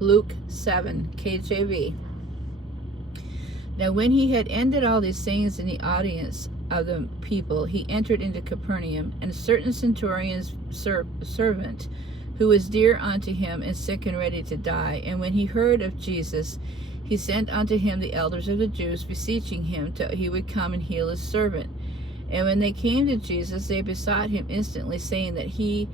Luke 7, KJV. Now when he had ended all these things in the audience of the people, he entered into Capernaum, and a certain centurion's servant, who was dear unto him, and sick and ready to die. And when he heard of Jesus, he sent unto him the elders of the Jews, beseeching him till he would come and heal his servant. And when they came to Jesus, they besought him instantly, saying that he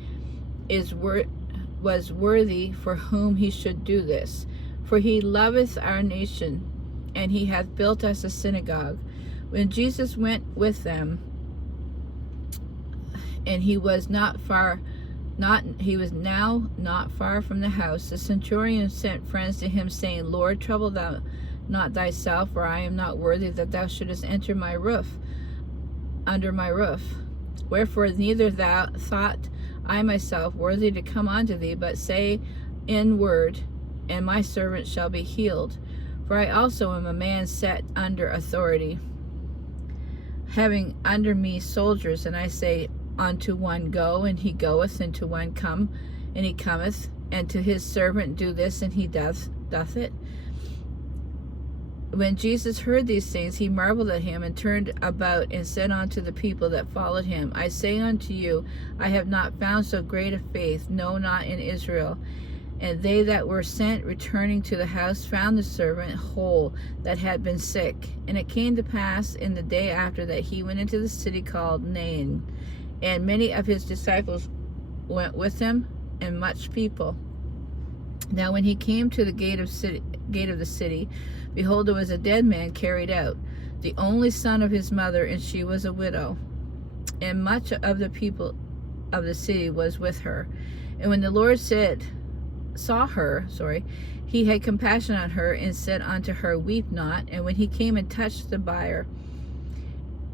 was worthy for whom he should do this. For he loveth our nation, and he hath built us a synagogue. When Jesus went with them, and he was now not far from the house, the centurion sent friends to him, saying, Lord, trouble thou not thyself, for I am not worthy that thou shouldest enter under my roof. Wherefore neither thou thought I myself worthy to come unto thee, but say in word, and my servant shall be healed. For I also am a man set under authority, having under me soldiers, and I say unto one, go, and he goeth, and to one, come, and he cometh, and to his servant, do this, and he doth it. When Jesus heard these things, he marveled at him, and turned about, and said unto the people that followed him, I say unto you, I have not found so great a faith, no, not in Israel. And they that were sent, returning to the house, found the servant whole that had been sick. And it came to pass in the day after that he went into the city called Nain, and many of his disciples went with him, and much people. Now when he came to the gate of the city, behold, there was a dead man carried out, the only son of his mother, and she was a widow. And much of the people of the city was with her. And when the Lord saw her, he had compassion on her, and said unto her, weep not. And when he came and touched the bier,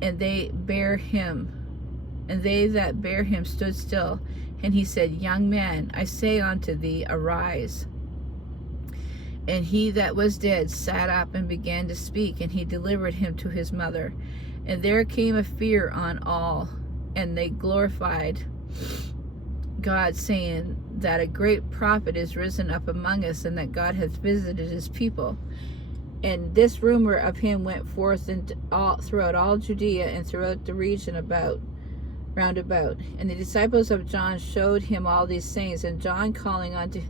and they that bare him stood still, and he said, young man, I say unto thee, arise. And he that was dead sat up and began to speak, and he delivered him to his mother. And there came a fear on all, and they glorified God, saying that a great prophet is risen up among us, and that God hath visited his people. And this rumor of him went forth throughout all Judea, and throughout the region round about. And the disciples of John showed him all these things. And John, calling unto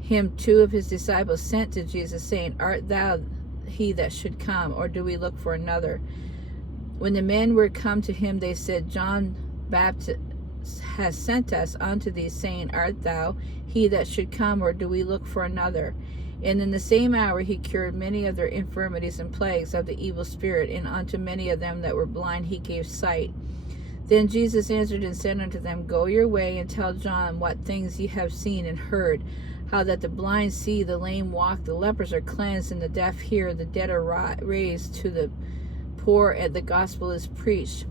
him 2 of his disciples, sent to Jesus, saying, art thou he that should come, or do we look for another? When the men were come to him, they said, John Baptist has sent us unto thee, saying, art thou he that should come, or do we look for another? And in the same hour he cured many of their infirmities and plagues of the evil spirit, and unto many of them that were blind he gave sight. Then Jesus answered and said unto them, go your way, and tell John what things ye have seen and heard, how that the blind see, the lame walk, the lepers are cleansed, and the deaf hear, the dead are raised, to the poor and the gospel is preached.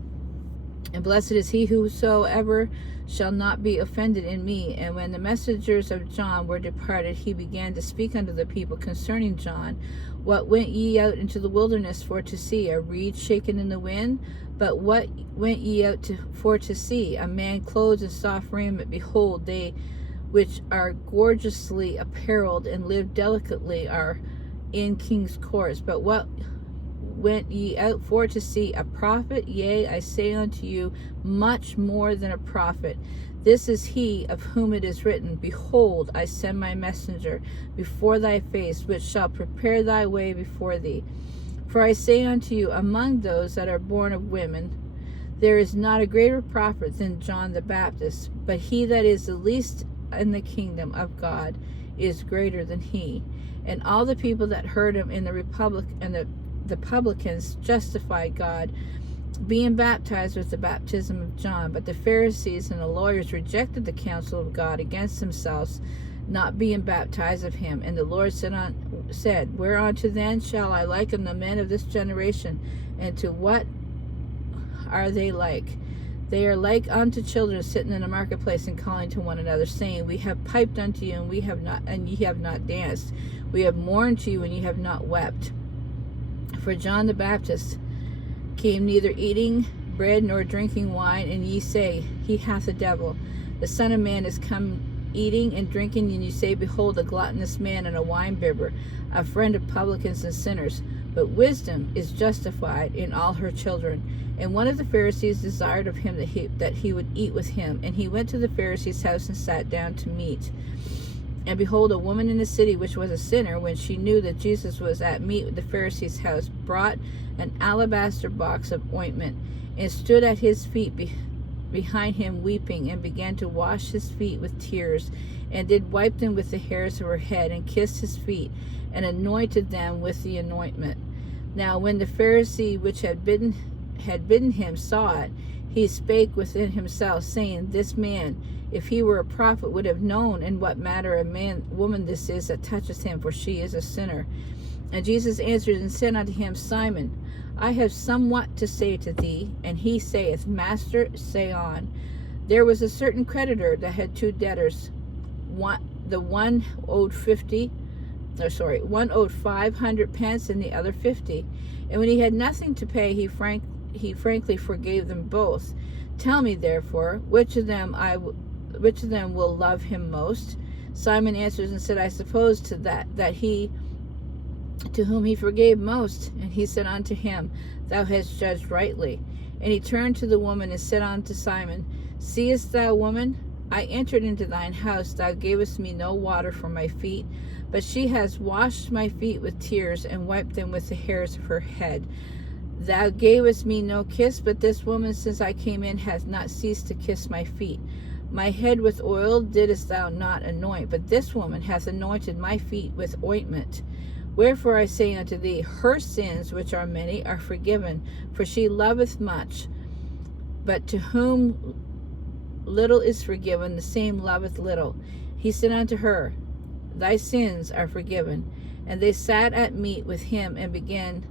And blessed is he whosoever shall not be offended in me. And when the messengers of John were departed, he began to speak unto the people concerning John. What went ye out into the wilderness for to see? A reed shaken in the wind? But what went ye out for to see? A man clothed in soft raiment? Behold, they which are gorgeously apparelled and live delicately are in king's courts. But what went ye out for to see? A prophet? Yea, I say unto you, much more than a prophet. This is he of whom it is written, behold, I send my messenger before thy face, which shall prepare thy way before thee. For I say unto you, among those that are born of women, there is not a greater prophet than John the Baptist, but he that is the least in the kingdom of God is greater than he. And all the people that heard him in the publicans justified God, being baptized with the baptism of John. But the Pharisees and the lawyers rejected the counsel of God against themselves, not being baptized of him. And the Lord said, whereunto then shall I liken the men of this generation? And to what are they like? They are like unto children sitting in the marketplace, and calling to one another, saying, we have piped unto you, and ye have not danced. We have mourned to you, and ye have not wept. For John the Baptist came neither eating bread nor drinking wine, and ye say, he hath a devil. The Son of Man is come eating and drinking, and you say, Behold, a gluttonous man and a winebibber, a friend of publicans and sinners. But wisdom is justified in all her children. And one of the Pharisees desired of him that he would eat with him. And he went to the Pharisee's house and sat down to meat. And behold, a woman in the city, which was a sinner, when she knew that Jesus was at meat with the Pharisee's house, brought an alabaster box of ointment, and stood at his feet behind him weeping, and began to wash his feet with tears, and did wipe them with the hairs of her head, and kissed his feet, and anointed them with the anointment. Now when the Pharisee which had bidden him saw it, he spake within himself, saying, This man, if he were a prophet, would have known in what manner a woman this is that toucheth him, for she is a sinner. And Jesus answered and said unto him, Simon, I have somewhat to say to thee. And he saith, Master, say on. There was a certain creditor that had two debtors. One owed 500 pence, and the other 50. And when he had nothing to pay, he frankly forgave them both. Tell me therefore, which of them will love him most? Simon answers and said, I suppose to that he to whom he forgave most. And he said unto him, Thou hast judged rightly. And he turned to the woman and said unto Simon, Seest thou, woman? I entered into thine house, thou gavest me no water for my feet, but she has washed my feet with tears, and wiped them with the hairs of her head. Thou gavest me no kiss, but this woman since I came in hath not ceased to kiss my feet. My head with oil didst thou not anoint, but this woman hath anointed my feet with ointment. Wherefore I say unto thee, her sins, which are many, are forgiven, for she loveth much. But to whom little is forgiven, the same loveth little. He said unto her, Thy sins are forgiven. And they sat at meat with him, and began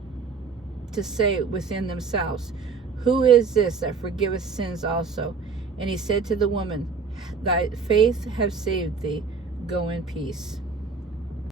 to say within themselves, Who is this that forgiveth sins also? And he said to the woman, Thy faith hath saved thee. Go in peace.